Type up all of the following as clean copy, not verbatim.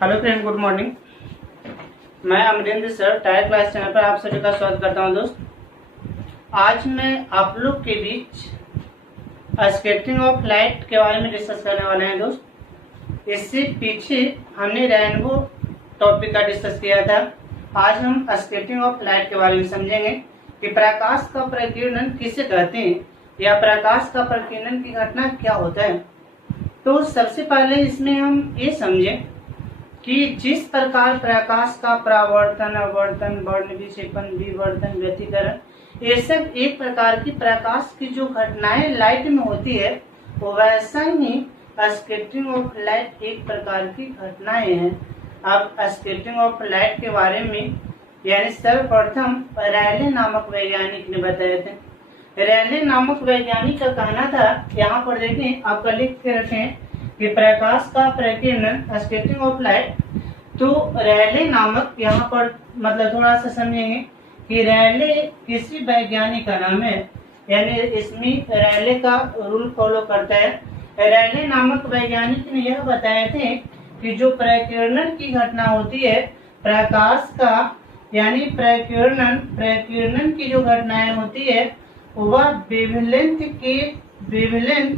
Hello friend, good morning. मैं Amrinder sir tyre class channel पर आप सभी का स्वागत करता हूं। दोस्त, आज मैं आप लोग के बीच स्केटिंग ऑफ लाइट के बारे में डिस्कस करने वाले हैं। दोस्त, इससे पीछे हमने रेनबो टॉपिक का डिस्कस किया था। आज हम स्केटिंग ऑफ लाइट के बारे में समझेंगे कि प्रकाश का प्रकीर्णन किसे कहते हैं या प्रकाश का प्रकीर्णन की घटना क्या होता है। तो सबसे पहले इसमें हम ये समझें कि जिस प्रकार प्रकाश का परावर्तन, आवर्तन, वर्ण विक्षेपण, विवर्तन, व्यतिकरण, ये सब एक प्रकार की प्रकाश की जो घटनाएं लाइट में होती है, वो वैसा ही स्कैटरिंग ऑफ लाइट एक प्रकार की घटनाएं हैं। अब स्कैटरिंग ऑफ लाइट के बारे में यानी सर्वप्रथम रैले नामक वैज्ञानिक ने बताए थे। रैले नामक वैज्ञानिक का कहना था, यहाँ पर देखें, आपका लिख के रखें कि प्रकाश का प्रकीर्णन स्कैटरिंग ऑफ लाइट। तो रैले नामक, यहाँ पर मतलब थोड़ा सा समझेंगे कि रैले किसी वैज्ञानिक का नाम है, यानी इसमें रैले का रूल फॉलो करता है। रैले नामक वैज्ञानिक ने यह बताए थे कि जो प्रकीर्णन की घटना होती है प्रकाश का, यानी प्रकीर्णन की जो घटनाएं होती है वह वेवलेंथ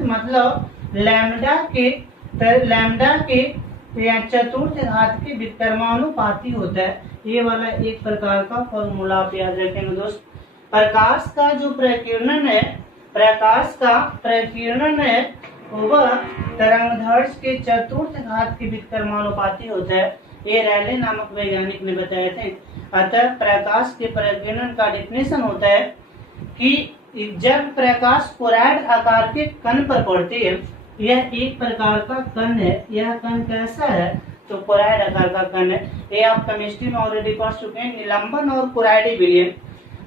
मतलब लैम्डा के या चतुर्थ घात के विकर्मानुपाती होता है। ये वाला एक प्रकार का फॉर्मूला आप याद रखेंगे। दोस्त, प्रकाश का जो प्रकीर्णन है वह तरंगदैर्घ्य के चतुर्थ घात के विकर्मानुपाती होता है। ये रैले नामक वैज्ञानिक ने बताए थे। अतः प्रकाश के प्रकीर्णन का डेफिनेशन होता है कि जब प्रकाश कोराइड आकार के कण पर पड़ती है, यह एक प्रकार का कण है। यह कण कैसा है? तो कोराइड आकार का कण है। ये आप केमिस्ट्री में ऑलरेडी पढ़ चुके हैं, निलंबन और कोराइडी विलयन।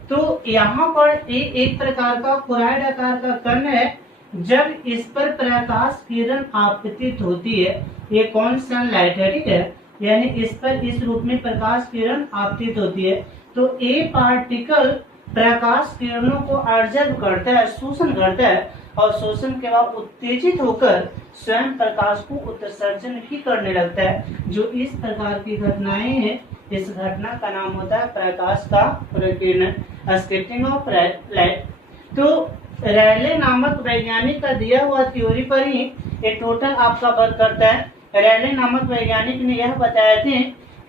तो यहाँ पर एक प्रकार का कोराइड आकार का कण है। जब इस पर प्रकाश किरण आपतित होती है, ये कौन सनलाइट है, ठीक है, यानी इस पर इस रूप में प्रकाश किरण आपतित होती है, तो ये पार्टिकल प्रकाश किरणों को ऑब्जर्व करता है, शोषण करता है, और शोषण के बाद उत्तेजित होकर स्वयं प्रकाश को उत्सर्जन भी करने लगता है। जो इस प्रकार की घटनाएं हैं, इस घटना का नाम होता है प्रकाश का प्रकीर्णन, स्कैटरिंग ऑफ लाइट। तो रैले नामक वैज्ञानिक का दिया हुआ थ्योरी पर ही ये टोटल आपका वर्क करता है। रैले नामक वैज्ञानिक ने यह बताया थे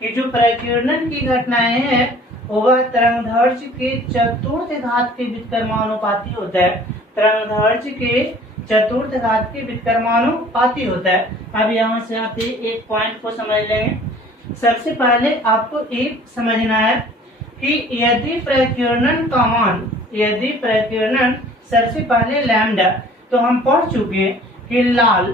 कि जो प्रकीर्णन की घटनाएं हैं वह तरंगदैर्घ्य के चतुर्थ घात के विकर्मानुपाती होता है। तरंगदैर्घ्य के चतुर्थ घात के विकर्मानुपाती होता है। अब यहाँ से आप एक पॉइंट को समझ लेंगे। सबसे पहले आपको एक समझना है कि यदि प्रकीर्णन सबसे पहले लैम्डा, तो हम पढ़ चुके हैं कि लाल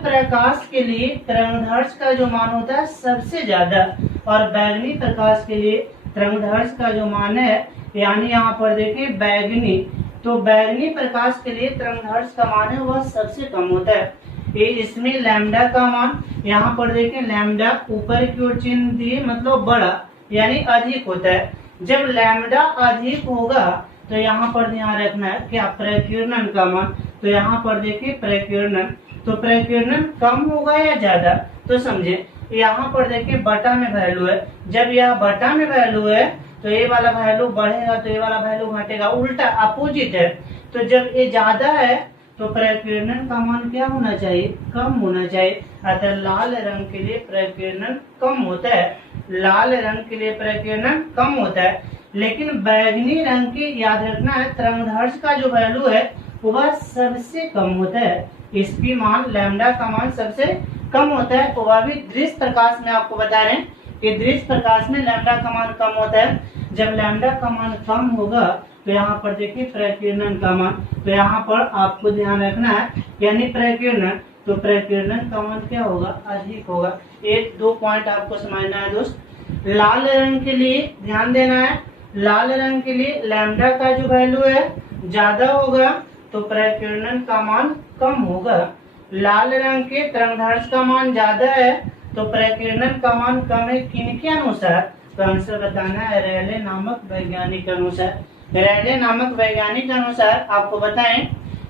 प्रकाश के लिए तरंगदैर्घ्य का जो मान होता है सबसे ज्यादा, और बैगनी प्रकाश के लिए तरंगदैर्घ्य का जो मान है, यानी यहाँ पर देखें बैगनी, तो बैगनी प्रकाश के लिए तरंगदैर्घ्य का मान है वह सबसे कम होता है। ये इसमें लैम्डा का मान, यहाँ पर देखें लैम्डा ऊपर की ओर चिन्ह दिए, मतलब बड़ा यानी अधिक होता है। जब लैम्डा अधिक होगा तो यहाँ पर ध्यान रखना है कि प्रकीर्णन का मान, तो यहाँ पर देखिए प्रकीर्णन, तो प्रकीर्णन कम होगा या ज्यादा, तो समझे यहाँ पर देखिए बटा में वैल्यू है। जब यह बटा में वैल्यू है तो ये वाला वैल्यू बढ़ेगा, तो ये वाला वैल्यू घटेगा, उल्टा अपोजिट है। तो जब ये ज्यादा है तो प्रकीर्णन का मान क्या होना चाहिए? कम होना चाहिए। अतः लाल रंग के लिए प्रकीर्णन कम होता है, लाल रंग के लिए प्रकीर्णन कम होता है। लेकिन बैगनी रंग की याद रखना है तरंगदैर्घ्य का जो वैल्यू है वह सबसे कम होता है। इसकी मान लैम्डा का मान सबसे कम होता है। वह भी दृश्य प्रकाश में आपको बता रहे हैं कि दृश्य प्रकाश में लैम्डा का मान कम होता है। जब लैम्डा का मान कम होगा तो यहाँ पर देखिए प्रकीर्णन का मान, तो यहाँ पर आपको ध्यान रखना है, यानी प्रकीर्णन, तो प्रकीर्णन का मान क्या होगा? अधिक होगा। एक दो पॉइंट आपको समझना है। दोस्त, लाल रंग के लिए ध्यान देना है, लाल रंग के लिए लैम्डा का जो वैल्यू है ज्यादा होगा तो प्रकीर्णन का मान कम होगा। लाल रंग के तरंगदैर्घ्य का मान ज्यादा है तो प्रकीर्णन का मान कम है। किनके अनुसार? तो आंसर बताना है रैले नामक वैज्ञानिक अनुसार। रैले नामक वैज्ञानिक अनुसार आपको बताएं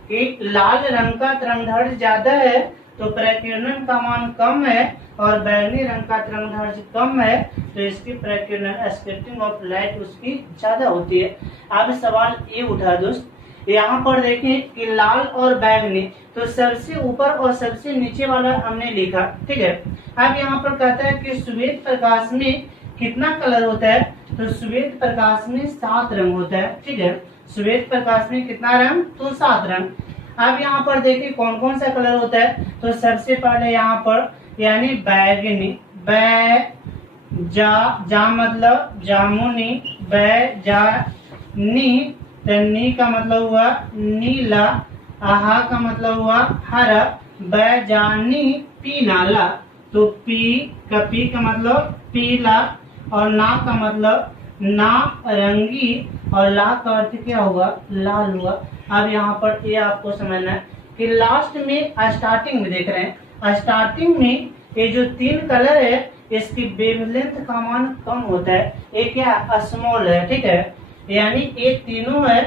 कि लाल रंग का तरंगदैर्घ्य ज्यादा है तो प्रकीर्णन का मान कम है और बैंगनी रंग का तरंगदैर्ध्य कम है, तो इसकी प्रकीर्णन स्कैटरिंग ऑफ लाइट उसकी ज्यादा होती है। अब सवाल ये उठा दोस्त, यहाँ पर देखें कि लाल और बैंगनी, तो सबसे ऊपर और सबसे नीचे वाला हमने लिखा, ठीक है। अब यहाँ पर कहता है कि श्वेत प्रकाश में कितना कलर होता है, तो श्वेत प्रकाश में 7 रंग होता है, ठीक है। श्वेत प्रकाश में कितना रंग, तो 7 रंग। अब यहाँ पर देखिए कौन कौन सा कलर होता है, तो सबसे पहले यहाँ पर यानी बैगनी, जा मतलब जामुनी, नी, नी का मतलब हुआ नीला, आहा का मतलब हुआ हरा, बैजानी पीनाला, तो पी का मतलब पीला, और ना का मतलब नारंगी, और ला का अर्थ क्या हुआ, लाल हुआ। अब यहाँ पर ये आपको समझना है कि लास्ट में स्टार्टिंग में देख रहे हैं, स्टार्टिंग में ये जो 3 कलर है इसकी वेवलेंथ का मान कम होता है, ये क्या स्मॉल है, ठीक है। यानी ये तीनों है,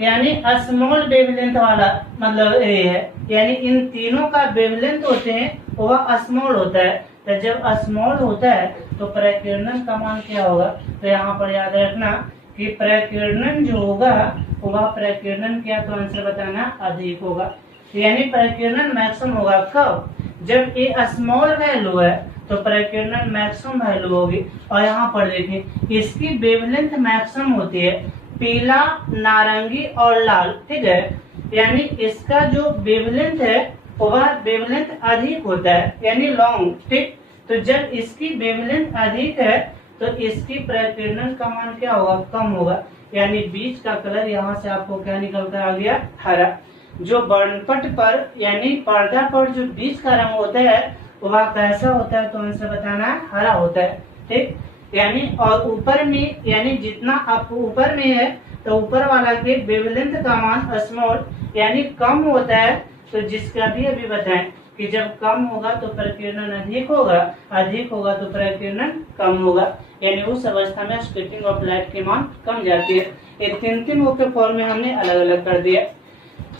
यानी स्मॉल वेवलेंथ वाला मतलब ये है, यानी इन तीनों का वेवलेंथ होते हैं वह स्मॉल होता है। तो जब स्मॉल होता है तो प्रकीर्णन का मान क्या होगा, तो यहाँ पर याद रखना कि प्रकीर्णन जो होगा वह प्रकीर्णन क्या, तो आंसर बताना अधिक होगा। यानी प्रकीर्णन मैक्सिमम होगा कब, जब ये स्मॉल वैल्यू है तो प्रकीर्णन मैक्सिमम वैल्यू होगी। और यहाँ पर देखिए इसकी वेवलेंथ मैक्सिमम होती है पीला, नारंगी और लाल, ठीक है। यानी इसका जो वेवलेंथ है वह वेवलेंथ अधिक होता है, यानी लॉन्ग, ठीक। तो जब इसकी वेवलेंथ अधिक है तो इसकी प्रकीर्णन का मान क्या होगा, कम होगा। यानी बीच का कलर यहाँ से आपको क्या निकल कर आ गया, हरा। जो वर्णपट पर यानी पर्दा पर जो बीच का रंग होता है वह कैसा होता है, तो आंसर बताना है हरा होता है, ठीक। यानी और ऊपर में यानी जितना आप ऊपर में है तो ऊपर वाला के वेवलेंथ का मान स्मॉल यानी कम होता है। तो जिसका भी अभी बताएं कि जब कम होगा तो प्रकीर्णन अधिक होगा, अधिक होगा तो प्रकीर्णन कम होगा, यानी उस अवस्था में स्कैटरिंग ऑफ लाइट की मान कम जाती है। ये 3 मुख्य फॉर्म में हमने अलग अलग कर दिया।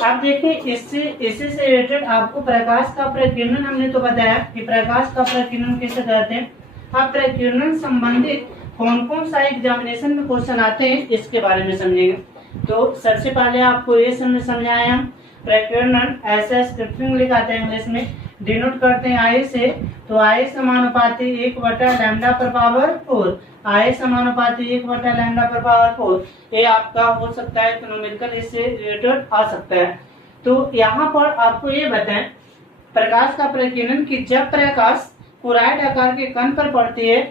आप देखिए इससे से रिलेटेड आपको प्रकाश का प्रकीर्णन हमने तो बताया कि प्रकाश का प्रकीर्णन कैसे करते हैं। अब प्रकीर्णन संबंधित कौन कौन सा एग्जामिनेशन में क्वेश्चन आते हैं इसके बारे में समझेंगे। तो सबसे पहले आपको ये समझाया हम प्रकीर्णन ऐसा स्क्रिप्टिंग लिखाते हैं इंग्लिश में, डिनोट करते हैं आई से, तो आई समानुपाती 1/λ/4, आई समानुपाती 1/λ/4, ये आपका हो सकता है इकोनॉमिकल इससे रिलेटेड आ सकता है। तो यहाँ पर आपको ये बताएं प्रकाश का प्रकीर्णन कि जब प्रकाश कुराइट आकार के कण पर पड़ती है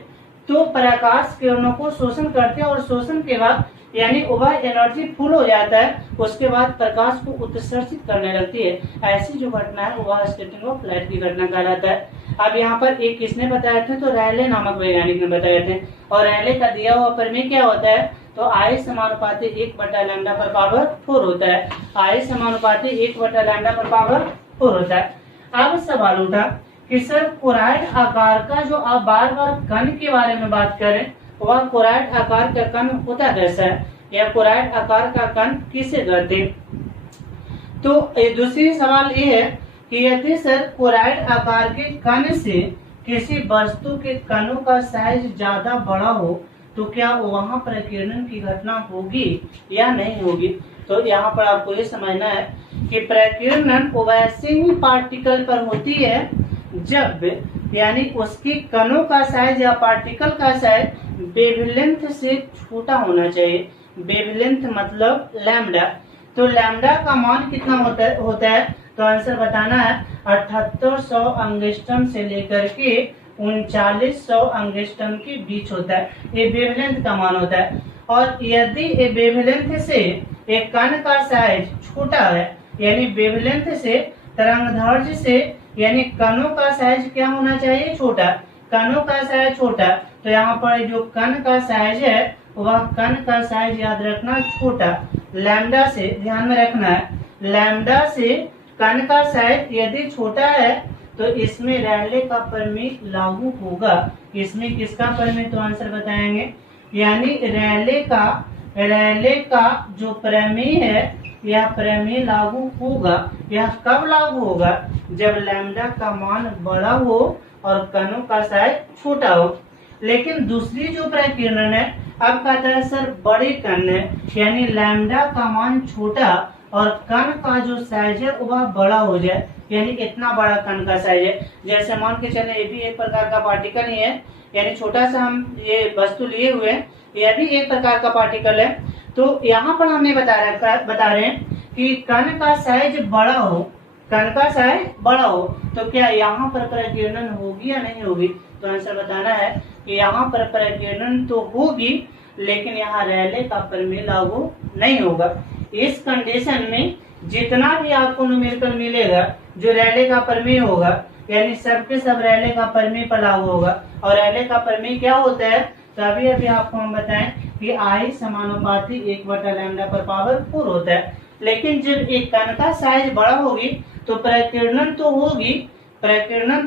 तो प्रकाश किरणों को शोषण करते हैं और शोषण के बाद यानी वह एनर्जी फुल हो जाता है, उसके बाद प्रकाश को उत्सर्जित करने लगती है। ऐसी जो घटना है वह स्कैटरिंग ऑफ लाइट की घटना कहलाता है। अब यहाँ पर एक किसने बताए थे, तो रैले नामक वैज्ञानिक ने बताए थे। और रैले का दिया हुआ प्रमेय क्या होता है, तो आई समानुपाती 1/λ/4 होता है। आई समानुपाती 1/λ/4 होता है। अब सवाल उठा कि सर कुराइट आकार का जो आप बार बार कण के बारे में बात करें वह कुराइट आकार का कण होता कैसा है, या कुराइट आकार का कण किसे कहते हैं। तो दूसरी सवाल ये है कि यदि सर कुराइट आकार के कण से किसी वस्तु के कणों का साइज ज्यादा बड़ा हो तो क्या वहां प्रकीर्णन की घटना होगी या नहीं होगी। तो यहाँ पर आपको ये समझना है कि प्रकीर्णन वैसे ही पार्टिकल पर होती है जब यानी उसकी कणों का साइज या पार्टिकल का साइज वेवलेंथ से छोटा होना चाहिए। वेवलेंथ मतलब लैम्डा। तो लैम्डा का मान कितना होता है, तो आंसर बताना है 7800 एंगस्ट्रॉम से लेकर के 3900 एंगस्ट्रॉम के बीच होता है। ये वेवलेंथ का मान होता है। और यदि ये वेवलेंथ से एक कण का साइज छोटा है यानी वेवलेंथ से तरंगदैर्ध्य से यानी कणों का साइज क्या होना चाहिए, छोटा। कणों का साइज छोटा, तो यहाँ पर जो कण का साइज है वह कण का साइज याद रखना छोटा। लैम्डा से ध्यान में रखना है, लैम्डा से कण का साइज यदि छोटा है तो इसमें रैले का प्रमेय लागू होगा। इसमें किसका प्रमेय, तो आंसर बताएंगे। यानी रैले का जो प्रमेय है यह प्रमेय लागू होगा। यह कब लागू होगा? जब लैम्डा का मान बड़ा हो और कणों का साइज छोटा हो। लेकिन दूसरी जो प्रकीर्णन है, अब कहता है सर बड़े कण है, यानी लैम्डा का मान छोटा और कण का जो साइज है वह बड़ा हो जाए, यानी इतना बड़ा कण का साइज है। जैसे मान के चले ये भी एक प्रकार का पार्टिकल ही है, यानी छोटा सा हम ये वस्तु लिए हुए हैं, यह भी एक प्रकार का पार्टिकल है। तो यहाँ पर हमने बता रहे हैं कि कण का साइज बड़ा हो, कण का साइज बड़ा हो तो क्या यहाँ पर प्रकीर्णन होगी या नहीं होगी? तो आंसर बताना है कि यहाँ पर प्रकीर्णन तो होगी, लेकिन यहाँ रैले का प्रमेय लागू नहीं होगा। इस कंडीशन में जितना भी आपको न्यूमेरिकल मिलेगा जो रैले का प्रमेय होगा, यानी सबके सब रैले का प्रमेय पर लागू होगा। और रैले का प्रमेय क्या होता है? तो अभी अभी आपको हम बताएं कि I समानुपाती 1/λ/4 होता है। लेकिन जब एक कण का साइज बड़ा होगी तो प्रकीर्णन तो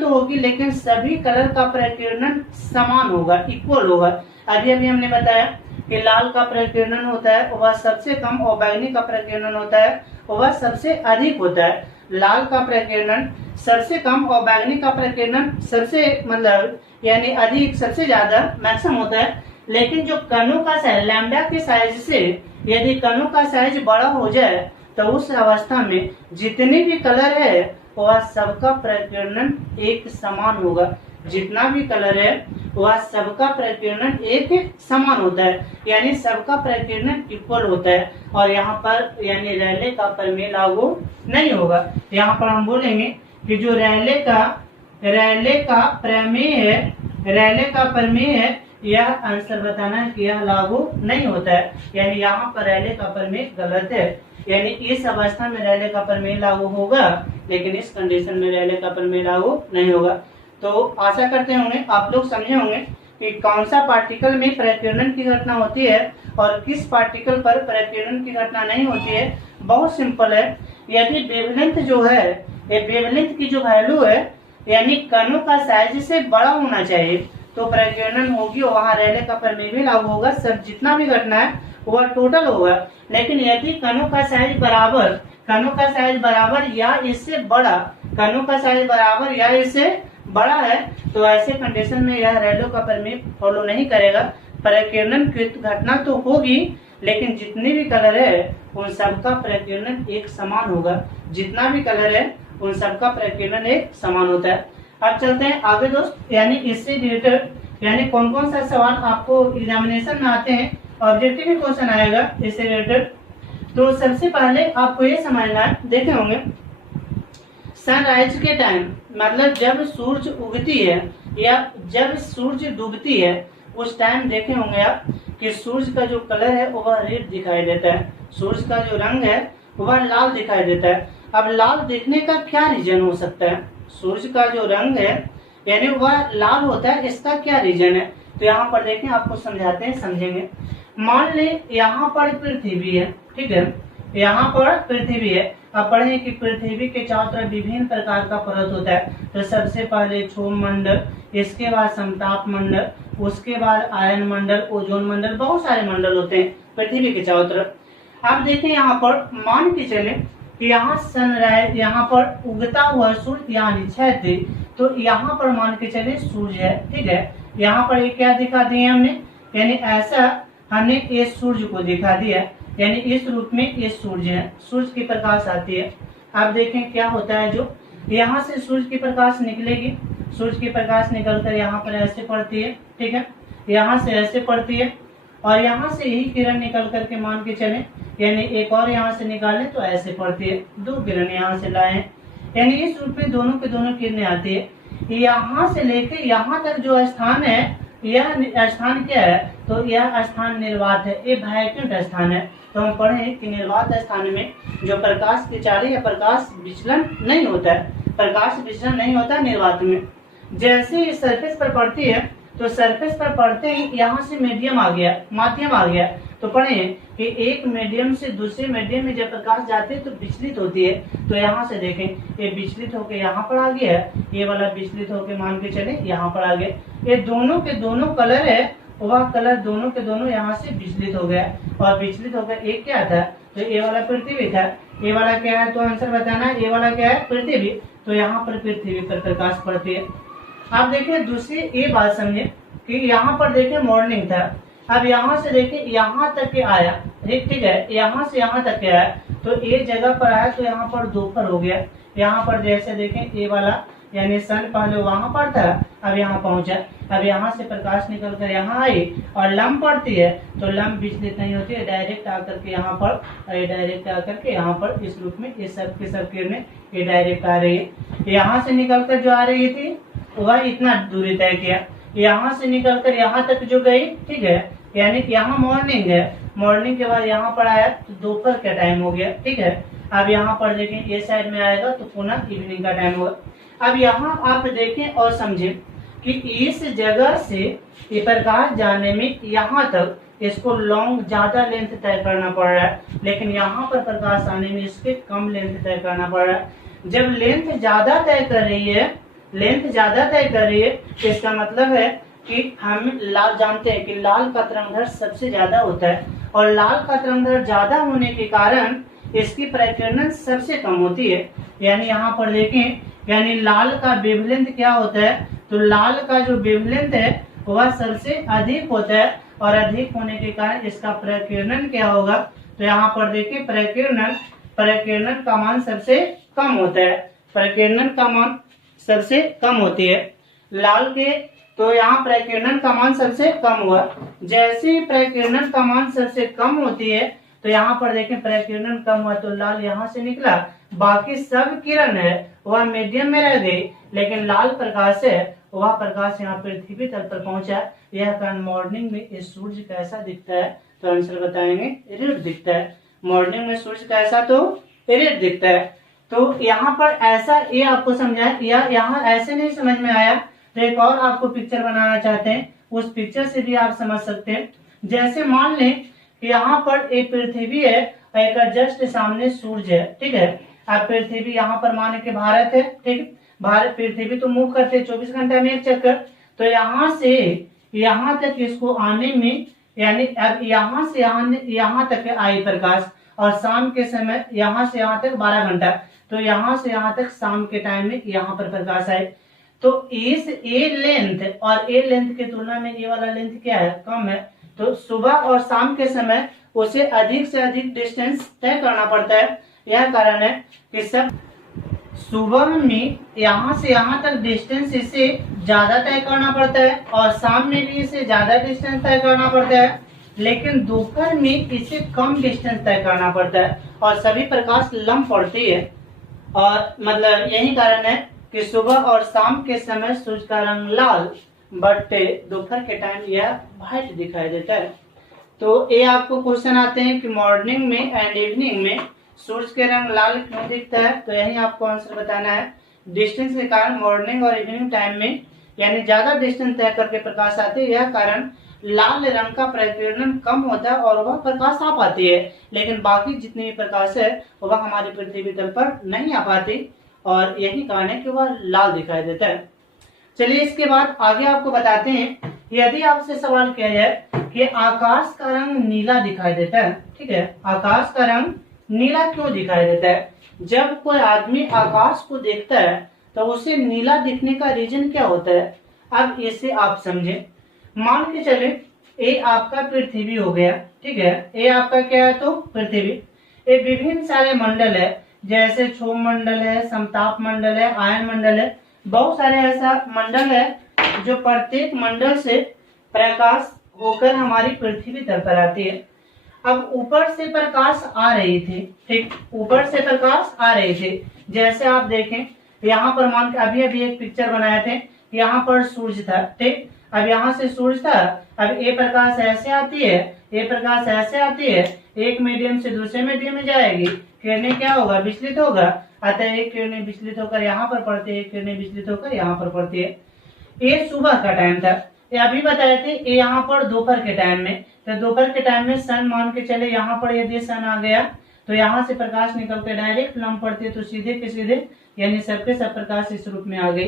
होगी, लेकिन सभी कलर का प्रकीर्णन समान होगा, इक्वल होगा। अभी अभी हमने बताया कि लाल का प्रकीर्णन होता है वह सबसे कम और बैंगनी का प्रकीर्णन होता है वह सबसे अधिक होता है। लाल का प्रकीर्णन सबसे कम और बैंगनी का प्रकीर्णन सबसे यानी अधिक, सबसे ज्यादा मैक्सिमम होता है। लेकिन जो कणों का साइज लैम्डा के साइज से यदि कणों का साइज बड़ा हो जाए तो उस अवस्था में जितने भी कलर है वह सबका प्रकीर्णन एक समान होगा। जितना भी कलर है वह सबका प्रकीर्णन एक समान होता है, यानी सबका प्रकीर्णन इक्वल होता है। और यहाँ पर यानी रैले का प्रमेय लागू नहीं होगा। यहाँ पर हम बोलेंगे कि जो रैले का प्रमेय है यह आंसर बताना है कि यह लागू नहीं होता है, यानी यहाँ पर रैले का प्रमेय गलत है। यानी इस अवस्था में रैले का प्रमेय लागू होगा, लेकिन इस कंडीशन में रैले का प्रमेय लागू नहीं होगा। तो आशा करते होंगे आप लोग समझे होंगे कि कौन सा पार्टिकल में प्रकीर्णन की घटना होती है और किस पार्टिकल पर प्रकीर्णन की घटना नहीं होती है। बहुत सिंपल है। यदि वेवलेंथ जो है, ये वेवलेंथ की जो वैल्यू है यानी कणों का साइज से बड़ा होना चाहिए तो प्रकीर्णन होगी और वहाँ रैले का प्रमेय भी लागू होगा। सब जितना भी घटना है वह टोटल होगा। लेकिन यदि कणों का साइज बराबर या इससे बड़ा है तो ऐसे कंडीशन में यह रैले का प्रमेय फॉलो नहीं करेगा। प्रकीर्णन की घटना तो होगी, लेकिन जितने भी कलर है उन सबका प्रकीर्णन एक समान होगा। जितना भी कलर है उन सबका प्रकीर्णन एक समान होता है। अब चलते हैं आगे दोस्त, यानी इससे रिलेटेड यानी कौन कौन सा सवाल आपको एग्जामिनेशन में आते हैं, ऑब्जेक्टिव क्वेश्चन आएगा इससे रिलेटेड। तो सबसे पहले आपको ये समझना है, देखे होंगे सनराइज के टाइम मतलब जब सूरज उगती है या जब सूरज डूबती है उस टाइम देखे होंगे आप कि सूरज का जो कलर है वह रेड दिखाई देता है, सूरज का जो रंग है वह लाल दिखाई देता है। अब लाल देखने का क्या रीजन हो सकता है? सूरज का जो रंग है यानी वह लाल होता है, इसका क्या रीजन है? तो यहाँ पर देखें, आपको समझाते हैं, समझेंगे। मान ले यहाँ पर पृथ्वी है, ठीक है, यहाँ पर पृथ्वी है। अब पढ़े कि पृथ्वी के चारों तरफ विभिन्न प्रकार का परत होता है। तो सबसे पहले क्षोभ मंडल, इसके बाद समताप मंडल, उसके बाद आयन मंडल, ओजोन मंडल, बहुत सारे मंडल होते हैं पृथ्वी के चारों तरफ। अब देखें यहाँ पर मान के चले कि यहाँ सनराइज, यहाँ पर उगता हुआ सूर्य यानी क्षैतिज, तो यहाँ पर मान के चले सूर्य है, ठीक है। यहाँ पर ये क्या दिखा दिया हमने, यानी ऐसा हमने इस सूर्य को दिखा दिया, यानी इस रूप में ये सूर्य है, सूर्य की प्रकाश आती है। अब देखें क्या होता है, जो यहाँ से सूर्य की प्रकाश निकलेगी, सूर्य की प्रकाश निकलकर यहाँ पर ऐसे पड़ती है, ठीक है, यहाँ से ऐसे पड़ती है और यहाँ से यही किरण निकल करके मान के चले, यानी एक और यहाँ से निकाले तो ऐसे पड़ती है, दो किरण यहाँ से लाए, यानी इस रूप में दोनों के दोनों किरणें आती है। यहाँ से लेके यहाँ तक जो स्थान है, यह स्थान क्या है? तो यह स्थान निर्वात है, ये वैकुंठ स्थान है। तो हम पढ़े कि निर्वात स्थान में जो प्रकाश की चारी या प्रकाश विचलन नहीं होता है, प्रकाश विचलन नहीं होता है निर्वात में। जैसे ही सरफेस पर पड़ती है तो सरफेस पर पड़ते ही यहाँ से मीडियम आ गया, माध्यम आ गया। तो पढ़े कि एक मीडियम से दूसरे मीडियम में जब प्रकाश जाती है तो विचलित होती है। तो यहाँ से देखें, ये विचलित होकर यहाँ पर आ गया है, ये वाला विचलित होकर मान के चले यहाँ पर आ गया। ये दोनों के दोनों कलर है वह कलर दोनों के दोनों यहाँ से विचलित हो गया, और विचलित होकर एक क्या था, तो ये वाला पृथ्वी था। ये वाला क्या है, तो आंसर बताना है। ये वाला क्या है, पृथ्वी। तो यहाँ पर पृथ्वी पर प्रकाश पड़ती है। आप देखिए दूसरी ये बात समझे कि यहाँ पर देखिए मॉर्निंग था, अब यहाँ से देखिए यहाँ तक के आया, ठीक है, यहाँ से यहाँ तक के आया, तो ये जगह पर आया तो यहाँ पर दोपहर हो गया। यहाँ पर जैसे देखें ये वाला यानी सन पहले वहां पर था, अब यहाँ पहुंचा। अब यहाँ से प्रकाश निकल कर यहाँ आई और लंब पड़ती है, तो लंब विचलित नहीं होती है, डायरेक्ट आकर के यहाँ पर, डायरेक्ट आकर के यहाँ पर इस रूप में ये सब की सब किरणें ये डायरेक्ट आ रही है। यहाँ से निकल कर जो आ रही थी वह इतना दूरी तय किया, यहाँ से निकल कर यहाँ तक जो गई, ठीक है, यानी कि यहाँ मॉर्निंग है, मॉर्निंग के बाद यहाँ पर आया तो दोपहर का टाइम हो गया, ठीक है। अब यहाँ पर देखें ये साइड में आएगा तो पुनः इवनिंग का टाइम होगा। अब यहाँ आप देखें और समझें कि इस जगह से ये प्रकाश जाने में यहाँ तक इसको लॉन्ग ज्यादा लेंथ तय करना पड़ रहा है, लेकिन यहाँ पर प्रकाश आने में इसके कम लेंथ तय करना पड़ रहा है। जब लेंथ ज्यादा तय कर रही है, लेंथ ज्यादा तय कर रही है, तो इसका मतलब है कि हम लाल जानते हैं कि लाल का तरंगदैर्घ्य सबसे ज्यादा होता है, और लाल का तरंगदैर्घ्य ज्यादा होने के कारण इसकी प्रकीर्णन सबसे कम होती है। यानी यहाँ पर देखें, यानी लाल का वेवलेंथ क्या होता है, तो लाल का जो वेवलेंथ है वह सबसे अधिक होता है, और अधिक होने के कारण इसका प्रकीर्णन क्या होगा, तो यहाँ पर देखिए प्रकीर्णन का मान सबसे कम होता है, प्रकीर्णन का मान सबसे कम होती है लाल के, तो यहाँ प्रकीर्णन का मान सबसे कम हुआ। जैसे ही प्रकीर्णन का मान सबसे कम होती है तो यहाँ पर देखें प्रकीर्णन कम हुआ तो लाल यहाँ से निकला, बाकी सब किरण है वह मीडियम में रह गई, लेकिन लाल प्रकाश है वह प्रकाश यहाँ पृथ्वी तक पर पहुंचा। यह कारण मॉर्निंग में इस सूर्य कैसा दिखता है, तो आंसर बताएंगे रेड दिखता है। मॉर्निंग में सूर्य कैसा, तो रेड दिखता है। तो यहाँ पर ऐसा ये आपको समझाया, या यहाँ ऐसे नहीं समझ में आया तो एक और आपको पिक्चर बनाना चाहते हैं, उस पिक्चर से भी आप समझ सकते हैं। जैसे मान लें कि यहाँ पर एक पृथ्वी है और एक जस्ट सामने सूर्य है, ठीक है। अब पृथ्वी यहाँ पर मान के भारत है, ठीक, भारत पृथ्वी तो मूव करते हैं 24 घंटे में एक चक्कर, तो यहाँ से यहाँ तक इसको आने में, यानी अब यहाँ से यहाँ तक आई प्रकाश, और शाम के समय यहाँ से यहाँ तक 12 घंटा, तो यहाँ से यहाँ तक शाम के टाइम में यहाँ पर प्रकाश आए। तो इस ए लेंथ और ए लेंथ के तुलना में ये वाला लेंथ क्या है, कम है, तो सुबह और शाम के समय उसे अधिक से अधिक डिस्टेंस तय करना पड़ता है। यह कारण है कि सब सुबह में यहाँ से यहाँ तक डिस्टेंस इसे ज्यादा तय करना पड़ता है, और शाम में भी इसे ज्यादा डिस्टेंस तय करना पड़ता है, लेकिन दोपहर में इसे कम डिस्टेंस तय करना पड़ता है, और सभी प्रकाश लंब पड़ती है। और मतलब यही कारण है कि सुबह और शाम के समय सूर्य का रंग लाल, बट दोपहर के टाइम यह व्हाइट दिखाई देता है। तो ये आपको क्वेश्चन आते हैं कि मॉर्निंग में एंड इवनिंग में सूर्य के रंग लाल क्यों दिखता है, तो यही आपको आंसर बताना है। डिस्टेंस के कारण मॉर्निंग और इवनिंग टाइम में यानी ज्यादा डिस्टेंस तय करके प्रकाश आते हैं, यह कारण लाल रंग का प्रकीर्णन कम होता है और वह प्रकाश आ पाती है, लेकिन बाकी जितने भी प्रकाश है वह हमारी पृथ्वी तल पर नहीं आ पाती, और यही कारण है कि वह लाल दिखाई देता है। चलिए इसके बाद आगे आपको बताते हैं, यदि आपसे सवाल किया जाए कि आकाश का रंग नीला दिखाई देता है, ठीक है, आकाश का रंग नीला क्यों दिखाई देता है, जब कोई आदमी आकाश को देखता है तो उसे नीला दिखने का रीजन क्या होता है। अब इसे आप समझें, मान के चले ये आपका पृथ्वी हो गया, ठीक है, ये आपका क्या है, तो पृथ्वी। ये विभिन्न सारे मंडल है, जैसे क्षोभ मंडल है, समताप मंडल है, आयन मंडल है, बहुत सारे ऐसा मंडल है जो प्रत्येक मंडल से प्रकाश होकर हमारी पृथ्वी तल पर आती है। अब ऊपर से प्रकाश आ रही थी, ठीक, ऊपर से प्रकाश आ रही थी, जैसे आप देखें यहाँ पर मान अभी अभी एक पिक्चर बनाए थे, यहाँ पर सूर्य था, ठीक, अब यहाँ से सूर्य था, अब ये प्रकाश ऐसे आती है, ये प्रकाश ऐसे आती है, एक मीडियम से दूसरे मीडियम में जाएगी, किरणें क्या होगा, विचलित होगा, अतः एक किरणें विचलित होकर यहाँ पर पड़ती है, एक किरणें विचलित होकर यहाँ पर पड़ती है। ये सुबह का टाइम था, ये अभी बताए थे, ये यहाँ पर दोपहर के टाइम में, तो दोपहर के टाइम में सन मान के चले यहाँ पर यदि सन आ गया तो यहाँ से प्रकाश निकल के डायरेक्ट लंब पड़ती है, तो सीधे के सीधे यानी सबके सब प्रकाश इस रूप में आ गई।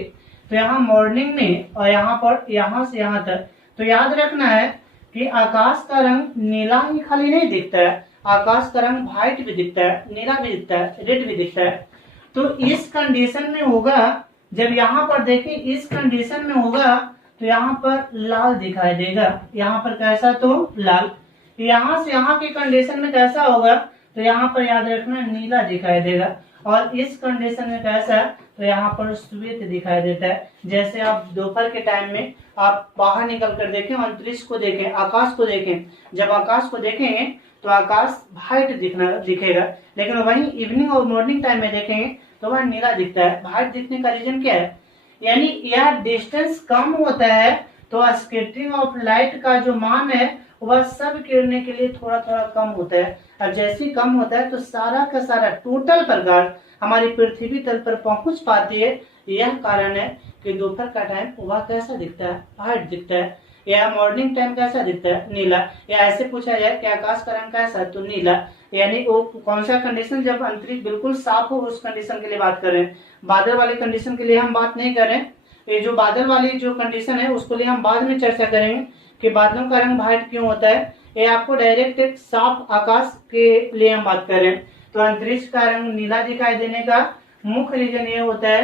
तो यहाँ मॉर्निंग में और यहाँ पर यहाँ से यहाँ तक, तो याद रखना है कि आकाश का रंग नीला ही खाली नहीं दिखता है, आकाश का रंग व्हाइट भी दिखता है, नीला भी दिखता है, रेड भी दिखता है। तो इस कंडीशन में होगा, जब यहाँ पर देखें इस कंडीशन में होगा तो यहाँ पर लाल दिखाई देगा, यहाँ पर कैसा, तो लाल। यहाँ से यहाँ की कंडीशन में कैसा होगा, तो यहाँ पर याद रखना नीला दिखाई देगा। और इस कंडीशन में कैसा, तो यहाँ पर श्वेत दिखाई देता है। जैसे आप दोपहर के टाइम में आप बाहर निकल कर देखें, अंतरिक्ष को देखें, आकाश को देखें, जब आकाश को देखेंगे तो आकाश व्हाइट दिखेगा, लेकिन वहीं इवनिंग और मॉर्निंग टाइम में देखेंगे तो वह नीला दिखता है। व्हाइट दिखने का रीजन क्या है, यानी यह डिस्टेंस कम होता है तो स्कैटरिंग ऑफ लाइट का जो मान है वह सब किरणें के लिए थोड़ा थोड़ा कम होता है। और जैसे ही कम होता है तो सारा का सारा टोटल प्रकाश हमारी पृथ्वी तल पर पहुंच पाती है। यह कारण है कि दोपहर का टाइम वह कैसा दिखता है, व्हाइट दिखता है, या मॉर्निंग टाइम कैसा दिखता है, नीला। या ऐसे पूछा जाए कि आकाश का रंग कैसा, तो नीला। यानी वो कौन सा कंडीशन, जब अंतरिक्ष बिल्कुल साफ हो उस कंडीशन के लिए बात कर रहे हैं। बादल वाली कंडीशन के लिए हम बात नहीं कर रहे हैं। ये जो बादल वाली जो कंडीशन है उसके लिए हम बाद में चर्चा करेंगे कि बादलों का रंग व्हाइट क्यों होता है। ये आपको डायरेक्ट एक साफ आकाश के लिए हम बात कर रहे हैं। तो अंतरिक्ष का रंग नीला दिखाई देने का मुख्य रीजन ये होता है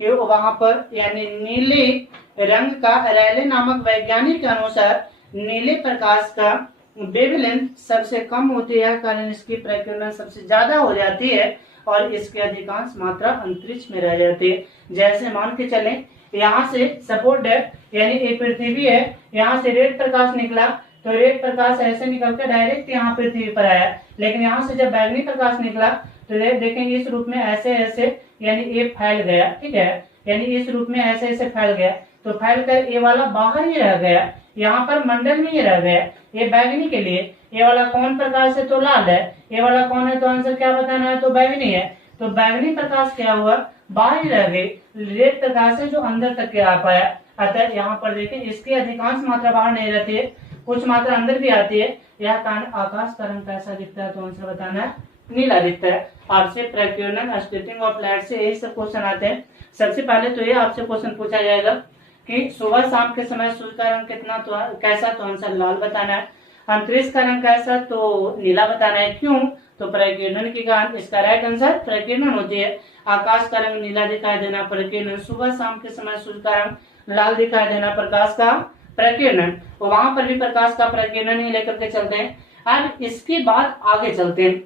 कि वहां पर यानी नीले रंग का रैले नामक वैज्ञानिक के अनुसार नीले प्रकाश का वेवलेंथ सबसे कम होती है, कारण इसकी प्रकीर्णन सबसे ज्यादा हो जाती है और इसकी अधिकांश मात्रा अंतरिक्ष में रह जाती है। जैसे मान के चलें यहाँ से सपोर्ट है, यानी ये पृथ्वी है, यहाँ से रेड प्रकाश निकला तो रेड प्रकाश ऐसे निकल कर डायरेक्ट यहाँ पृथ्वी पर आया, लेकिन यहाँ से जब बैगनी प्रकाश निकला तो देखेंगे इस रूप में ऐसे ऐसे, यानी ये फैल गया, ठीक है, यानी इस रूप में ऐसे ऐसे फैल गया। तो फैल कर ये वाला बाहर ही रह गया, यहाँ पर मंडल में ही रह गया। ये बैगनी के लिए ये वाला कौन प्रकाश है, तो लाल है। ये वाला कौन है, तो आंसर क्या बताना है, तो बैगनी है। तो बैगनी प्रकाश क्या हुआ, बाहर ही रह गई। रेड प्रकाश है जो अंदर तक के आ पाया। अतः यहाँ पर देखें इसकी अधिकांश मात्रा बाहर नहीं रहती है, कुछ मात्रा अंदर भी आती है। यह कारण आकाश का रंग कैसा दिखता है, तो आंसर बताना है नीला दिखता है। आपसे प्रकीर्णन स्प्लिटिंग ऑफ लाइट से यही सब क्वेश्चन आते हैं। सबसे पहले तो ये आपसे क्वेश्चन पूछा जाएगा कि सुबह शाम के समय सूर्य का रंग कितना, तो कैसा, तो आंसर लाल बताना है। अंतरिक्ष का रंग कैसा, तो नीला बताना है। क्यों, तो प्रकीर्णन के कारण। इसका राइट आंसर प्रकीर्णन होती है। आकाश का रंग नीला दिखाई देना प्रकीर्णन, सुबह शाम के समय सूर्य का रंग लाल दिखाई देना प्रकाश का प्रकीर्णन। तो वहां पर भी प्रकाश का प्रकीर्णन ही लेकर के चलते हैं। अब इसके बाद आगे चलते हैं,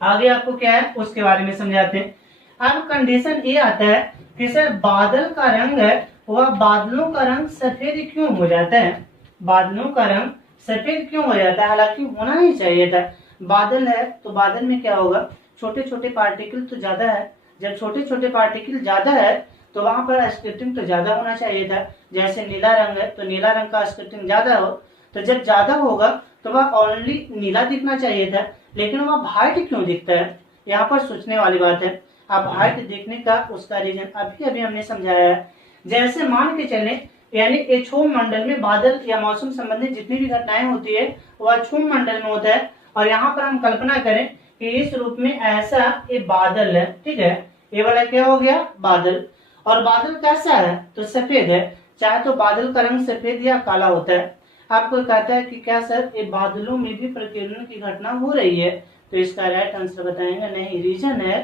आगे आपको क्या है उसके बारे में समझाते हैं। अब कंडीशन ये आता है कि सर बादल का रंग है वह बादलों का रंग सफेद क्यों हो जाता है, बादलों का रंग सफेद क्यों हो जाता है, हालांकि होना नहीं चाहिए था। बादल है तो बादल में क्या होगा, छोटे छोटे पार्टिकल तो ज्यादा है। जब छोटे छोटे पार्टिकल ज्यादा है तो वहां पर स्कैटरिंग तो ज्यादा होना चाहिए था। जैसे नीला रंग है तो नीला रंग का स्कैटरिंग ज्यादा हो, तो जब ज्यादा होगा तो वह ओनली नीला दिखना चाहिए था, लेकिन वह व्हाइट क्यों दिखता है, यहाँ पर सोचने वाली बात है। अब व्हाइट दिखने का उसका रीजन अभी अभी हमने समझाया है। जैसे मान के चले यानी क्षोभ मंडल में बादल या मौसम संबंधी जितनी भी घटनाएं होती है वह क्षोभ मंडल में होता है। और यहाँ पर हम कल्पना करें कि इस रूप में ऐसा ये बादल है, ठीक है, ये वाला क्या हो गया बादल। और बादल कैसा है, तो सफेद है। चाहे तो बादल का रंग सफेद या काला होता है। आपको कहता है कि क्या सर ये बादलों में भी प्रकीर्णन की घटना हो रही है, तो इसका राइट आंसर बताएंगे नहीं। रीजन है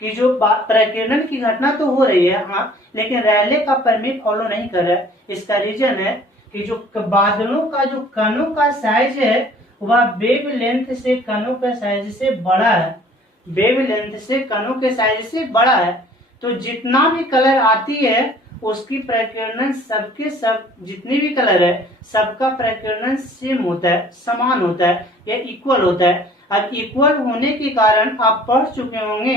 कि जो प्रकीर्णन की घटना तो हो रही है हाँ, लेकिन रैले का परमिट फॉलो नहीं कर रहा है। इसका रीजन है कि जो बादलों का जो कणों का साइज है वह वेव लेंथ से कणों के साइज से बड़ा है, वेव लेंथ से कणों के साइज से बड़ा है। तो जितना भी कलर आती है उसकी प्रकीर्णन सबके सब जितनी भी कलर है सबका प्रकीर्णन सेम होता है, समान होता है या इक्वल होता है। अब इक्वल होने के कारण आप पढ़ चुके होंगे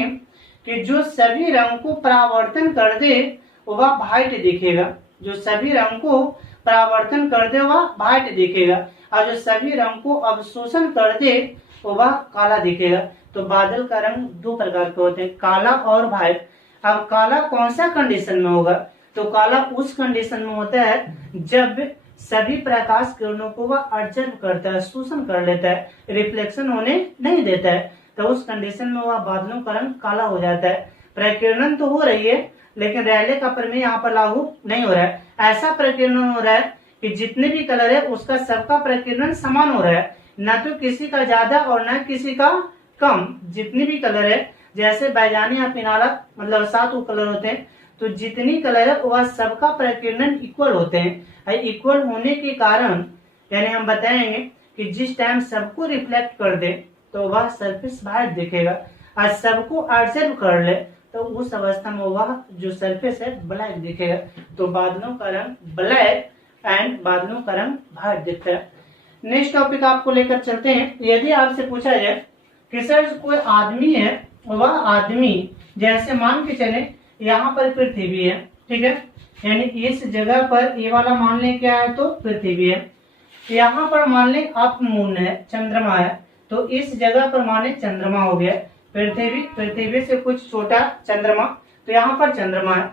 कि जो सभी रंग को परावर्तन कर दे वह व्हाइट दिखेगा, जो सभी रंग को परावर्तन कर दे वह व्हाइट दिखेगा, और जो सभी रंग को अवशोषण कर दे वह काला दिखेगा। तो बादल का रंग दो प्रकार के होते हैं, काला और व्हाइट। अब काला कौन सा कंडीशन में होगा, तो काला उस कंडीशन में होता है जब सभी प्रकाश किरणों को वह ऑब्जर्व करता है, शोषण कर लेता है, रिफ्लेक्शन होने नहीं देता है, तो उस कंडीशन में वह बादलों का रंग काला हो जाता है। प्रकीर्णन तो हो रही है लेकिन रैले का प्रमेय यहाँ पर लागू नहीं हो रहा है। ऐसा प्रकीर्णन हो रहा है कि जितने भी कलर है उसका सबका प्रकीर्णन समान हो रहा है, न तो किसी का ज्यादा और न किसी का कम। जितने भी कलर है, जैसे बैजानी या पिनाला मतलब 7 कलर होते हैं, तो जितनी कलर है वह सबका प्रकीर्णन इक्वल होते हैं। इक्वल होने के कारण यानी हम बताएंगे कि जिस टाइम सबको रिफ्लेक्ट कर दे तो वह सरफेस व्हाइट दिखेगा, और सबको ऑब्जर्व कर ले तो उस अवस्था में वह जो सरफेस है ब्लैक दिखेगा। तो बादलों का रंग ब्लैक एंड बादलों का रंग व्हाइट दिखता है। नेक्स्ट टॉपिक आपको लेकर चलते हैं। यदि आपसे पूछा जाए कि सर कोई आदमी है, वह आदमी जैसे मान के चले यहाँ पर पृथ्वी है, ठीक है, यानी इस जगह पर ये वाला मान लें क्या है तो पृथ्वी है, यहाँ पर मान लें अप मून है, चंद्रमा है, तो इस जगह पर माने चंद्रमा हो गया, पृथ्वी से कुछ छोटा चंद्रमा, तो यहाँ पर चंद्रमा है।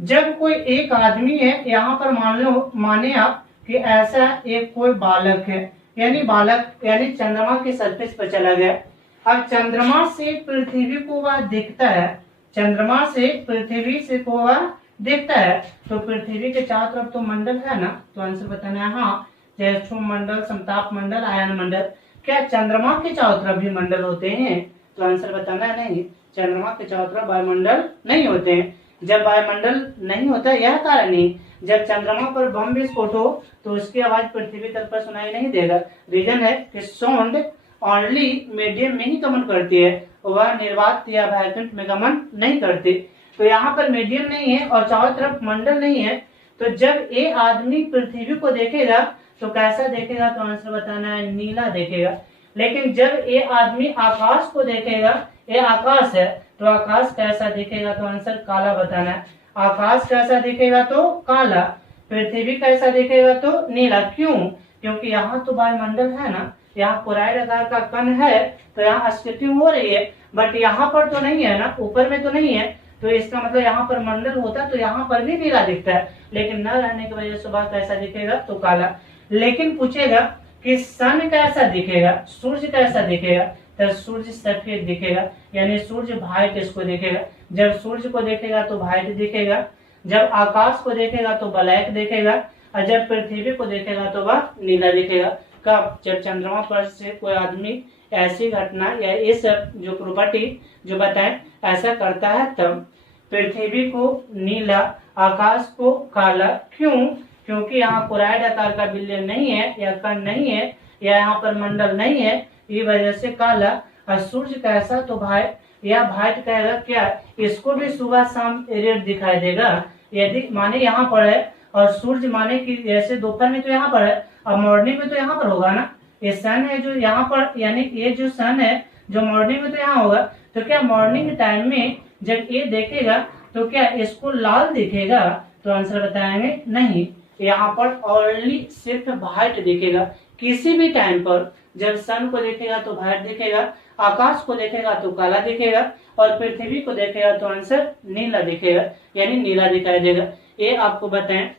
जब कोई एक आदमी है, यहाँ पर मान लो माने आप कि ऐसा एक कोई बालक है, यानी बालक यानी चंद्रमा के सरफेस पर चला गया। अब चंद्रमा से पृथ्वी को वह दिखता है, चंद्रमा से पृथ्वी से को वह दिखता है, तो पृथ्वी के चारों तरफ तो मंडल है ना, तो आंसर बताना है हाँ, जैसे मंडल, समताप मंडल, आयन मंडल। क्या चंद्रमा के चारों तरफ भी मंडल होते हैं, तो आंसर बताना है नहीं, चंद्रमा के चारों तरफ वायुमंडल नहीं होते हैं। जब वायुमंडल नहीं होता यह कारण नहीं, जब चंद्रमा पर बम विस्फोट हो तो उसकी आवाज पृथ्वी तल पर सुनाई नहीं देगा। रीजन है कि साउंड ओनली मीडियम में ही गमन करती है, वह निर्वात या वैकुंठ में गमन नहीं करती। तो यहाँ पर मीडियम नहीं है और चारों तरफ मंडल नहीं है, तो जब ये आदमी पृथ्वी को देखेगा तो कैसा देखेगा, तो आंसर बताना है नीला देखेगा। लेकिन जब ये आदमी आकाश को देखेगा, ये आकाश है, तो आकाश कैसा दिखेगा, तो आंसर काला बताना है। आकाश कैसा दिखेगा तो काला, पृथ्वी कैसा दिखेगा तो नीला। क्यों? क्योंकि यहाँ तो वायुमंडल है ना, यहाँ क्लोराइड आकार का कण है, तो यहाँ स्केटिंग हो रही है, बट यहाँ पर तो नहीं है ना, ऊपर में तो नहीं है, तो इसका मतलब यहाँ पर मंडल होता तो यहाँ पर भी नीला दिखता है, लेकिन न रहने की वजह से वह कैसा दिखेगा तो काला। लेकिन पूछेगा कि सन कैसा दिखेगा, सूर्य कैसा दिखेगा, तो सूर्य सफेद दिखेगा, यानी सूर्य व्हाइट इसको दिखेगा। जब सूर्य को देखेगा तो व्हाइट दिखेगा, जब आकाश को देखेगा तो ब्लैक दिखेगा, और जब पृथ्वी को देखेगा तो वह नीला दिखेगा। कब? जब चंद्रमा पर से कोई आदमी ऐसी घटना या इस जो प्रॉपर्टी जो बताए ऐसा करता है, तब पृथ्वी को नीला, आकाश को काला। क्यों? क्योंकि यहाँ क्लोराइड आकार का बिल्लियन नहीं है या कण नहीं है या यहाँ पर मंडल नहीं है, ये वजह से काला। और सूर्य कैसा तो भाई या भाइट कहेगा क्या, इसको भी सुबह शाम रेड दिखाई देगा। यदि माने यहाँ पर है और सूर्य माने कि जैसे दोपहर में तो यहाँ पर है और मॉर्निंग में तो यहाँ पर होगा ना, ये सन है जो यहाँ पर, यानी ये जो सन है जो मॉर्निंग में तो यहाँ होगा, तो क्या मॉर्निंग टाइम में जब ये देखेगा तो क्या इसको लाल दिखेगा, तो आंसर बताएंगे नहीं, यहाँ पर ओनली सिर्फ व्हाइट दिखेगा। किसी भी टाइम पर जब सन को देखेगा तो व्हाइट दिखेगा, आकाश को देखेगा तो काला दिखेगा, और पृथ्वी को देखेगा तो आंसर नीला दिखेगा, यानी नीला दिखाई देगा। ये आपको बताएं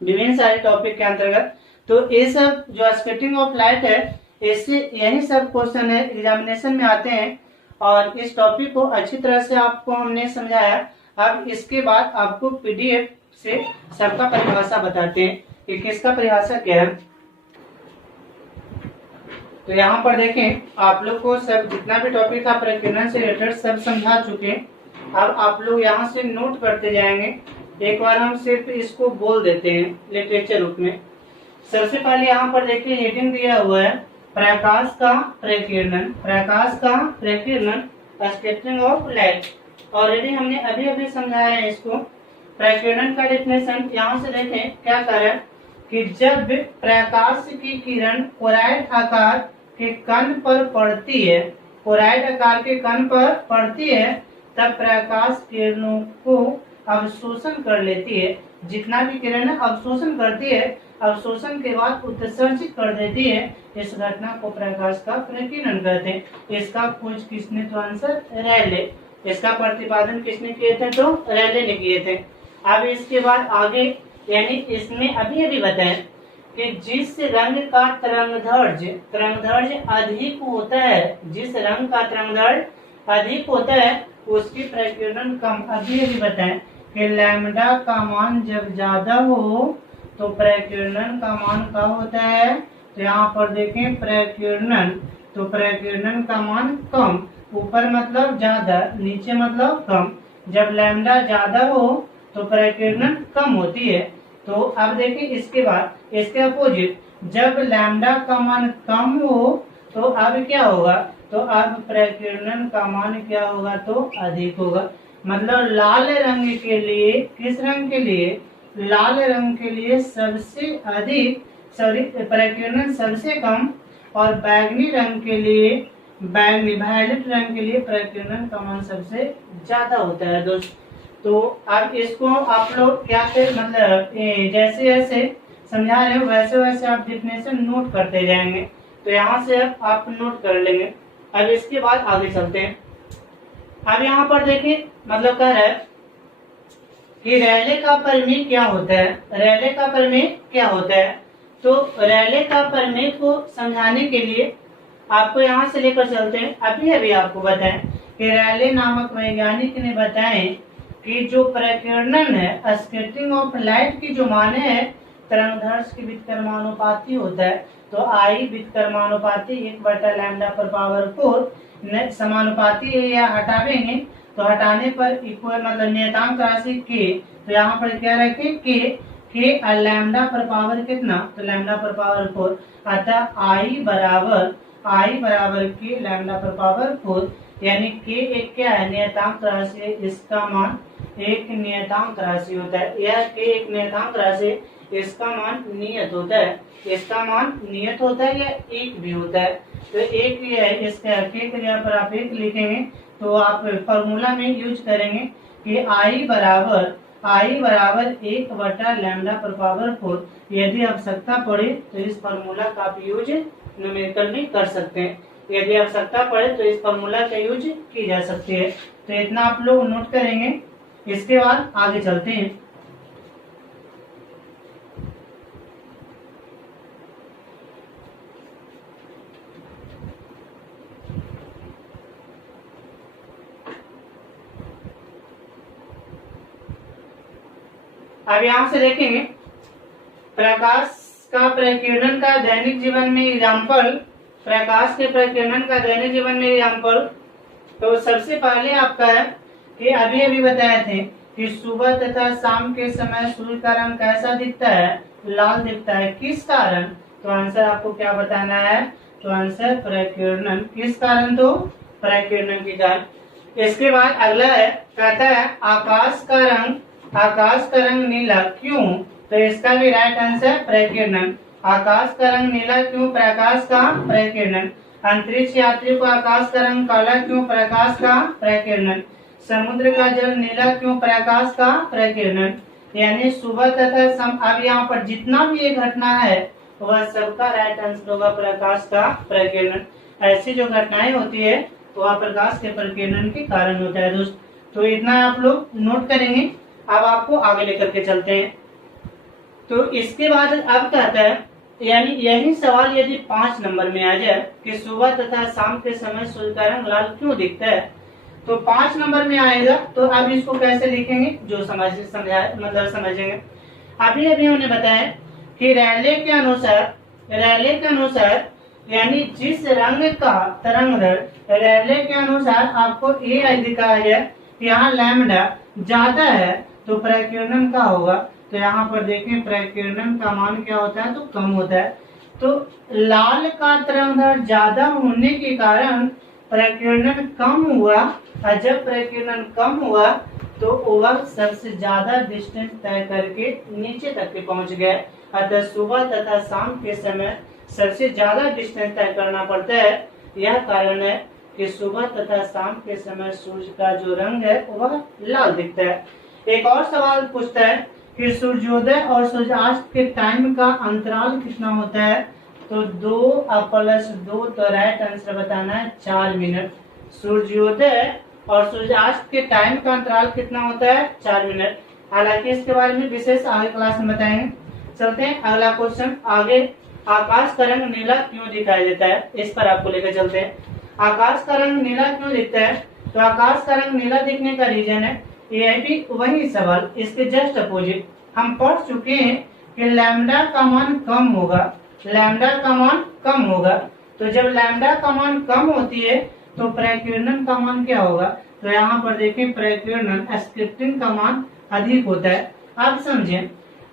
विभिन्न सारे टॉपिक के अंतर्गत। तो ये सब जो स्कैटरिंग ऑफ लाइट है, इससे यही सब क्वेश्चन है एग्जामिनेशन में आते हैं, और इस टॉपिक को अच्छी तरह से आपको हमने समझाया। अब इसके बाद आपको पीडीएफ से सबका परिभाषा बताते हैं कि किसका परिभाषा क्या है। तो यहाँ पर देखें, आप लोग को सब जितना भी टॉपिक था प्रकीर्णन से रिलेटेड सब समझा चुके हैं। अब आप लोग यहाँ से नोट करते जाएंगे। एक बार हम सिर्फ इसको बोल देते हैं लिटरेचर रूप में। सबसे पहले यहाँ पर देखिए हेडिंग दिया हुआ है प्रकाश का प्रकीर्णन, प्रकाश का प्रकीर्णन, स्कैटरिंग ऑफ लाइट। ऑलरेडी हमने अभी अभी समझाया है इसको। प्रकीर्णन का डेफिनेशन यहाँ से देखें क्या करे कि जब प्रकाश की किरण क्लोराइड आकार के कण पर पड़ती है, क्लोराइड आकार के कण पर पड़ती है, तब प्रकाश किरणों को अवशोषण कर लेती है। जितना भी किरण अवशोषण करती है, अवशोषण के बाद उत्सर्जित कर देती है। इस घटना को प्रकाश का प्रकीर्णन कहते हैं। इसका खोज किसने, तो आंसर रैले। इसका प्रतिपादन किसने किए थे, तो रैले ने किए थे। अब इसके बाद आगे यानी इसमें अभी अभी बताएं कि जिस रंग का तरंगदैर्घ्य अधिक होता है, जिस रंग का तरंगदैर्घ्य अधिक होता है उसकी प्रकीर्णन कम। अभी अभी बताएं कि लैम्डा का मान जब ज्यादा हो तो प्रकीर्णन का मान क्या होता है? तो यहाँ पर देखें प्रकीर्णन, तो प्रकीर्णन का मान कम, ऊपर मतलब ज्यादा, नीचे मतलब कम। जब लैम्डा ज्यादा हो तो प्रकीर्णन कम होती है। तो अब देखिए इसके बाद इसके अपोजिट, जब लैम्डा का मान कम हो तो अब क्या होगा? तो अब प्रकीर्णन का मान क्या होगा? तो अधिक होगा। मतलब लाल रंग के लिए, किस रंग के लिए? लाल रंग के लिए सबसे अधिक, सॉरी, प्रकीर्णन सबसे कम, और बैगनी रंग के लिए, बैगनी वायलेट रंग के लिए प्रकीर्णन का मान सबसे ज्यादा होता है दोस्त। तो अब इसको आप लोग क्या से, मतलब जैसे जैसे समझा रहे हो वैसे वैसे आप डेफिनेशन नोट करते जाएंगे। तो यहाँ से अब आप नोट कर लेंगे। अब इसके बाद आगे चलते हैं। अब यहाँ पर देखिए मतलब कह रहा है कि रैले का प्रमेय क्या होता है? रैले का प्रमेय क्या होता है? तो रैले का प्रमेय को समझाने के लिए आपको यहाँ से लेकर चलते हैं। अभी अभी आपको बताएं कि रैले नामक वैज्ञानिक ने बताएं कि जो प्रकीर्णन है, स्कैटरिंग ऑफ लाइट की जो माने है तरंगदैर्घ्य के व्युत्क्रमानुपाती होता है। तो आई व्युत्क्रमानुपाती 1/लैम्डा पर पावर 4 समानुपाती है, या हटावेंगे तो हटाने पर इक्वल, मतलब नियतांक राशि के, तो यहाँ पर क्या रखे के लैम्डा पर पावर कितना? तो लैम्डा पर पावर 4, अतः आई बराबर के लैम्डा पर पावर 4, यानी के एक क्या है? नियतांक राशि है। इसका मान एक नियतांक राशि होता है। यह के एक नियतांक राशि, इसका मान नियत होता है। इसका मान नियत होता है या एक भी होता है? तो एक ही है। इसका के की जगह पर आप एक लिखेंगे तो आप फॉर्मूला में यूज करेंगे कि आई बराबर 1/लैम्डा पर पावर 4। यदि आवश्यकता पड़े तो इस फॉर्मूला का आप यूज न्यूमेरिकल में कर सकते हैं। यदि आवश्यकता पड़े तो इस फॉर्मूला का यूज की जा सकती है। तो इतना आप लोग नोट करेंगे। इसके बाद आगे चलते हैं। अब यहाँ से देखेंगे प्रकाश का प्रकीर्णन का दैनिक जीवन में एग्जाम्पल, प्रकाश के प्रकीर्णन का दैनिक जीवन में एग्जाम्पल। तो सबसे पहले आपका है कि अभी अभी बताए थे कि सुबह तथा शाम के समय सूर्य का रंग कैसा दिखता है? लाल दिखता है। किस कारण? तो आंसर आपको क्या बताना है? तो आंसर प्रकीर्णन। किस कारण? तो प्रकीर्णन के कारण। इसके बाद अगला है, कहता है आकाश का रंग नीला क्यों? तो इसका भी राइट आंसर प्रकीर्णन। आकाश का रंग नीला क्यों? प्रकाश का प्रकीर्णन। अंतरिक्ष यात्री को आकाश का रंग काला क्यों? प्रकाश का प्रकीर्णन। समुद्र का जल नीला क्यों? प्रकाश का प्रकीर्णन। यानी सुबह तथा शाम, अब यहाँ पर जितना भी ये घटना है वह सबका राइट आंसर होगा प्रकाश का प्रकीर्णन। ऐसी जो घटनाएं होती है वह प्रकाश के प्रकीर्णन के कारण होता है दोस्त। तो इतना आप लोग नोट करेंगे। अब आपको आगे लेकर के चलते हैं। तो इसके बाद अब कहता है, यानी यही सवाल यदि 5 नंबर में आ जाए कि सुबह तथा शाम के समय सूर्य का रंग लाल क्यों दिखता है, तो 5 नंबर में आएगा। तो अब इसको कैसे लिखेंगे जो समझेंगे। अभी अभी उन्होंने बताया कि रैले के अनुसार यानी जिस रंग का तरंगदैर्घ्य रैले के अनुसार आपको ये दिखाया गया, यहाँ लैम्डा ज्यादा है तो प्रकीर्णन का होगा। तो यहाँ पर देखें प्रकीर्णन का मान क्या होता है? तो कम होता है। तो लाल का तरंगदैर्घ्य ज्यादा होने के कारण प्रकीर्णन कम हुआ, और जब प्रकीर्णन कम हुआ तो वह सबसे ज्यादा डिस्टेंस तय करके नीचे तक के पहुंच गए। अतः सुबह तथा शाम के समय सबसे ज्यादा डिस्टेंस तय करना पड़ता है। यह कारण है कि सुबह तथा शाम के समय सूर्य का जो रंग है वह लाल दिखता है। एक और सवाल पूछता है कि सूर्योदय और सूर्यास्त के टाइम का अंतराल कितना होता है? तो 2+2, तो राइट आंसर बताना है 4 मिनट। सूर्योदय और सूर्यास्त के टाइम का अंतराल कितना होता है? 4 मिनट। हालांकि इसके बारे में विशेष आगे क्लास में बताएंगे। चलते हैं अगला क्वेश्चन आगे। आकाश का रंग नीला क्यों दिखाई देता है? इस पर आपको लेकर चलते हैं। आकाश का रंग नीला क्यों दिखता है? तो आकाश का रंग नीला दिखने का रीजन है, ये भी वही सवाल इसके जस्ट अपोजिट हम पढ़ चुके हैं कि लैम्डा का मान कम होगा, लैम्डा का मान कम होगा। तो जब लैम्डा का मान कम होती है तो प्रकीर्णन का मान क्या होगा? तो यहाँ पर देखिए प्रकीर्णन स्क्रिप्टिंग का मान अधिक होता है। आप समझे,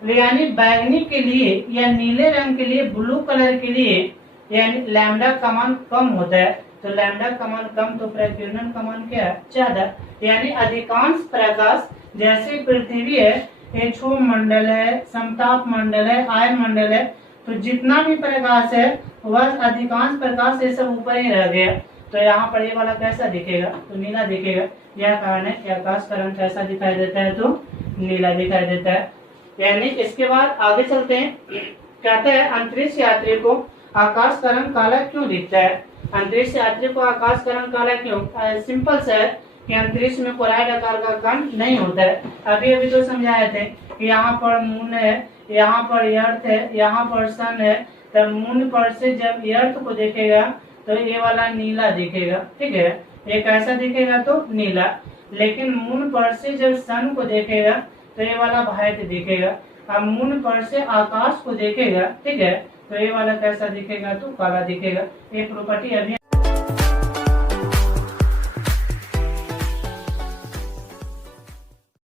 यानी बैंगनी के लिए या नीले रंग के लिए, ब्लू कलर के लिए यानी लैम्डा का मान कम होता है। तो लैम्डा का मान कम तो प्रकीर्णन का मान क्या है? ज्यादा। यानी अधिकांश प्रकाश, जैसे पृथ्वी है, ये क्षोभ मंडल है, समताप मंडल है, आयन मंडल है, तो जितना भी प्रकाश है वह अधिकांश प्रकाश ये सब ऊपर ही रह गया। तो यहाँ पर ये वाला कैसा दिखेगा? तो नीला दिखेगा। यह कारण है कि आकाश का रंग कैसा दिखाई देता है? तो नीला दिखाई देता है। यानी इसके बाद आगे चलते हैं। कहते हैं अंतरिक्ष यात्री को आकाश का रंग काला क्यों दिखता है? अंतरिक्ष यात्री को आकाश का रंग काला क्यों? सिंपल सा है कि अंतरिक्ष में कोराइड आकार का कण नहीं होता है। अभी तो समझाए थे कि यहाँ पर मून है, यहाँ पर अर्थ है, यहाँ पर सन है। तब मून पर से जब अर्थ को देखेगा तो ये वाला नीला दिखेगा, ठीक है, ये कैसा दिखेगा? तो नीला। लेकिन मून पर से जब सन को देखेगा तो ये वाला व्हाइट दिखेगा। अब मून पर से आकाश को देखेगा, ठीक है, तो ये वाला कैसा दिखेगा? तो काला दिखेगा। ये प्रॉपर्टी अभी